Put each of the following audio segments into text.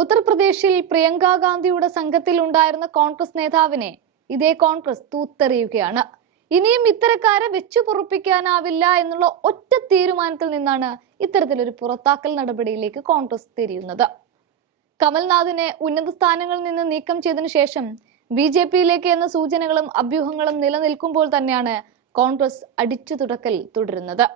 ഉത്തർപ്രദേശിൽ പ്രിയങ്ക ഗാന്ധിയുടെ സംഘത്തിൽ ഉണ്ടായിരുന്ന കോൺഗ്രസ് നേതാവിനെ ഇതേ കോൺഗ്രസ് തൂത്തെറിയുകയാണ്. ഇനിയും ഇത്തരക്കാരെ വെച്ചു പൊറുപ്പിക്കാനാവില്ല എന്നുള്ള ഒറ്റ തീരുമാനത്തിൽ നിന്നാണ് ഇത്തരത്തിലൊരു പുറത്താക്കൽ നടപടിയിലേക്ക് കോൺഗ്രസ് തിരിയുന്നത്. കമൽനാഥിനെ ഉന്നത സ്ഥാനങ്ങളിൽ നിന്ന് നീക്കം ചെയ്തതിനു ശേഷം ബി ജെ പിയിലേക്ക് എന്ന സൂചനകളും അഭ്യൂഹങ്ങളും നിലനിൽക്കുമ്പോൾ തന്നെയാണ് കോൺഗ്രസ് അടിച്ചു തുടക്കൽ തുടരുന്നത്.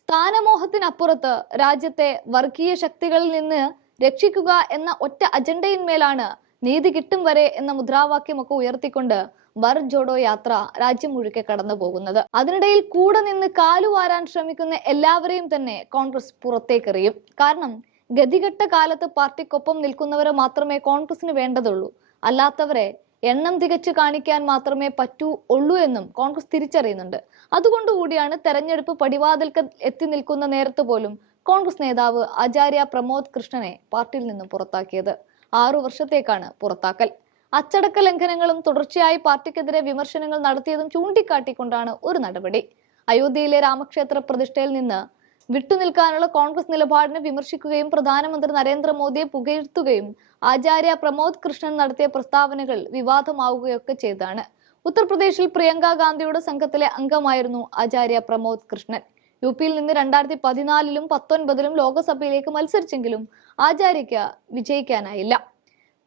സ്ഥാനമോഹത്തിനപ്പുറത്ത് രാജ്യത്തെ വർഗീയ ശക്തികളിൽ നിന്ന് രക്ഷിക്കുക എന്ന ഒറ്റ അജണ്ടയിന്മേലാണ് നീതി കിട്ടും വരെ എന്ന മുദ്രാവാക്യമൊക്കെ ഉയർത്തിക്കൊണ്ട് ബർ ജോഡോ യാത്ര രാജ്യം മുഴുക്കെ കടന്നു പോകുന്നത്. അതിനിടയിൽ കൂടെ നിന്ന് കാലുവാരാൻ ശ്രമിക്കുന്ന എല്ലാവരെയും തന്നെ കോൺഗ്രസ് പുറത്തേക്കെറിയും. കാരണം ഗതികെട്ട കാലത്ത് പാർട്ടിക്കൊപ്പം നിൽക്കുന്നവരെ മാത്രമേ കോൺഗ്രസിന് വേണ്ടതുള്ളൂ. അല്ലാത്തവരെ എണ്ണം തികച്ചു കാണിക്കാൻ മാത്രമേ പറ്റൂ ഉള്ളൂ എന്നും കോൺഗ്രസ് തിരിച്ചറിയുന്നുണ്ട്. അതുകൊണ്ടുകൂടിയാണ് തെരഞ്ഞെടുപ്പ് പടിവാതിൽക്ക് എത്തി നിൽക്കുന്ന നേരത്ത് പോലും കോൺഗ്രസ് നേതാവ് ആചാര്യ പ്രമോദ് കൃഷ്ണനെ പാർട്ടിയിൽ നിന്നും പുറത്താക്കിയത്. ആറു വർഷത്തേക്കാണ് പുറത്താക്കൽ. അച്ചടക്ക ലംഘനങ്ങളും തുടർച്ചയായി പാർട്ടിക്കെതിരെ വിമർശനങ്ങൾ നടത്തിയതും ചൂണ്ടിക്കാട്ടിക്കൊണ്ടാണ് ഒരു നടപടി. അയോധ്യയിലെ രാമക്ഷേത്ര പ്രതിഷ്ഠയിൽ നിന്ന് വിട്ടുനിൽക്കാനുള്ള കോൺഗ്രസ് നിലപാടിനെ വിമർശിക്കുകയും പ്രധാനമന്ത്രി നരേന്ദ്രമോദിയെ പുകഴ്ത്തുകയും ആചാര്യ പ്രമോദ് കൃഷ്ണൻ നടത്തിയ പ്രസ്താവനകൾ വിവാദമാവുകയൊക്കെ ചെയ്താണ് ഉത്തർപ്രദേശിൽ പ്രിയങ്ക ഗാന്ധിയുടെ സംഘത്തിലെ അംഗമായിരുന്നു ആചാര്യ പ്രമോദ് കൃഷ്ണൻ. യു പിയിൽ നിന്ന് രണ്ടായിരത്തി പതിനാലിലും പത്തൊൻപതിലും ലോക്സഭയിലേക്ക് മത്സരിച്ചെങ്കിലും ആചാര്യയ്ക്ക് വിജയിക്കാനായില്ല.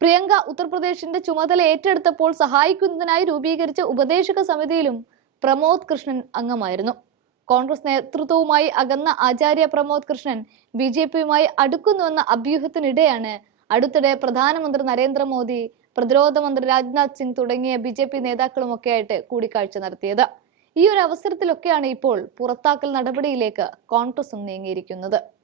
പ്രിയങ്ക ഉത്തർപ്രദേശിന്റെ ചുമതല ഏറ്റെടുത്തപ്പോൾ സഹായിക്കുന്നതിനായി രൂപീകരിച്ച ഉപദേശക സമിതിയിലും പ്രമോദ് കൃഷ്ണൻ അംഗമായിരുന്നു. കോൺഗ്രസ് നേതൃത്വവുമായി അകന്ന ആചാര്യ പ്രമോദ് കൃഷ്ണൻ ബി ജെ പിയുമായി അടുക്കുന്നുവെന്ന അഭ്യൂഹത്തിനിടെയാണ് അടുത്തിടെ പ്രധാനമന്ത്രി നരേന്ദ്രമോദി പ്രതിരോധ മന്ത്രി രാജ്നാഥ് സിംഗ് തുടങ്ങിയ ബി ജെ പി നേതാക്കളുമൊക്കെയായിട്ട് കൂടിക്കാഴ്ച നടത്തിയത്. ഈ ഒരു അവസരത്തിലൊക്കെയാണ് ഇപ്പോൾ പുറത്താക്കൽ നടപടിയിലേക്ക് കോൺഗ്രസും നീങ്ങിയിരിക്കുന്നത്.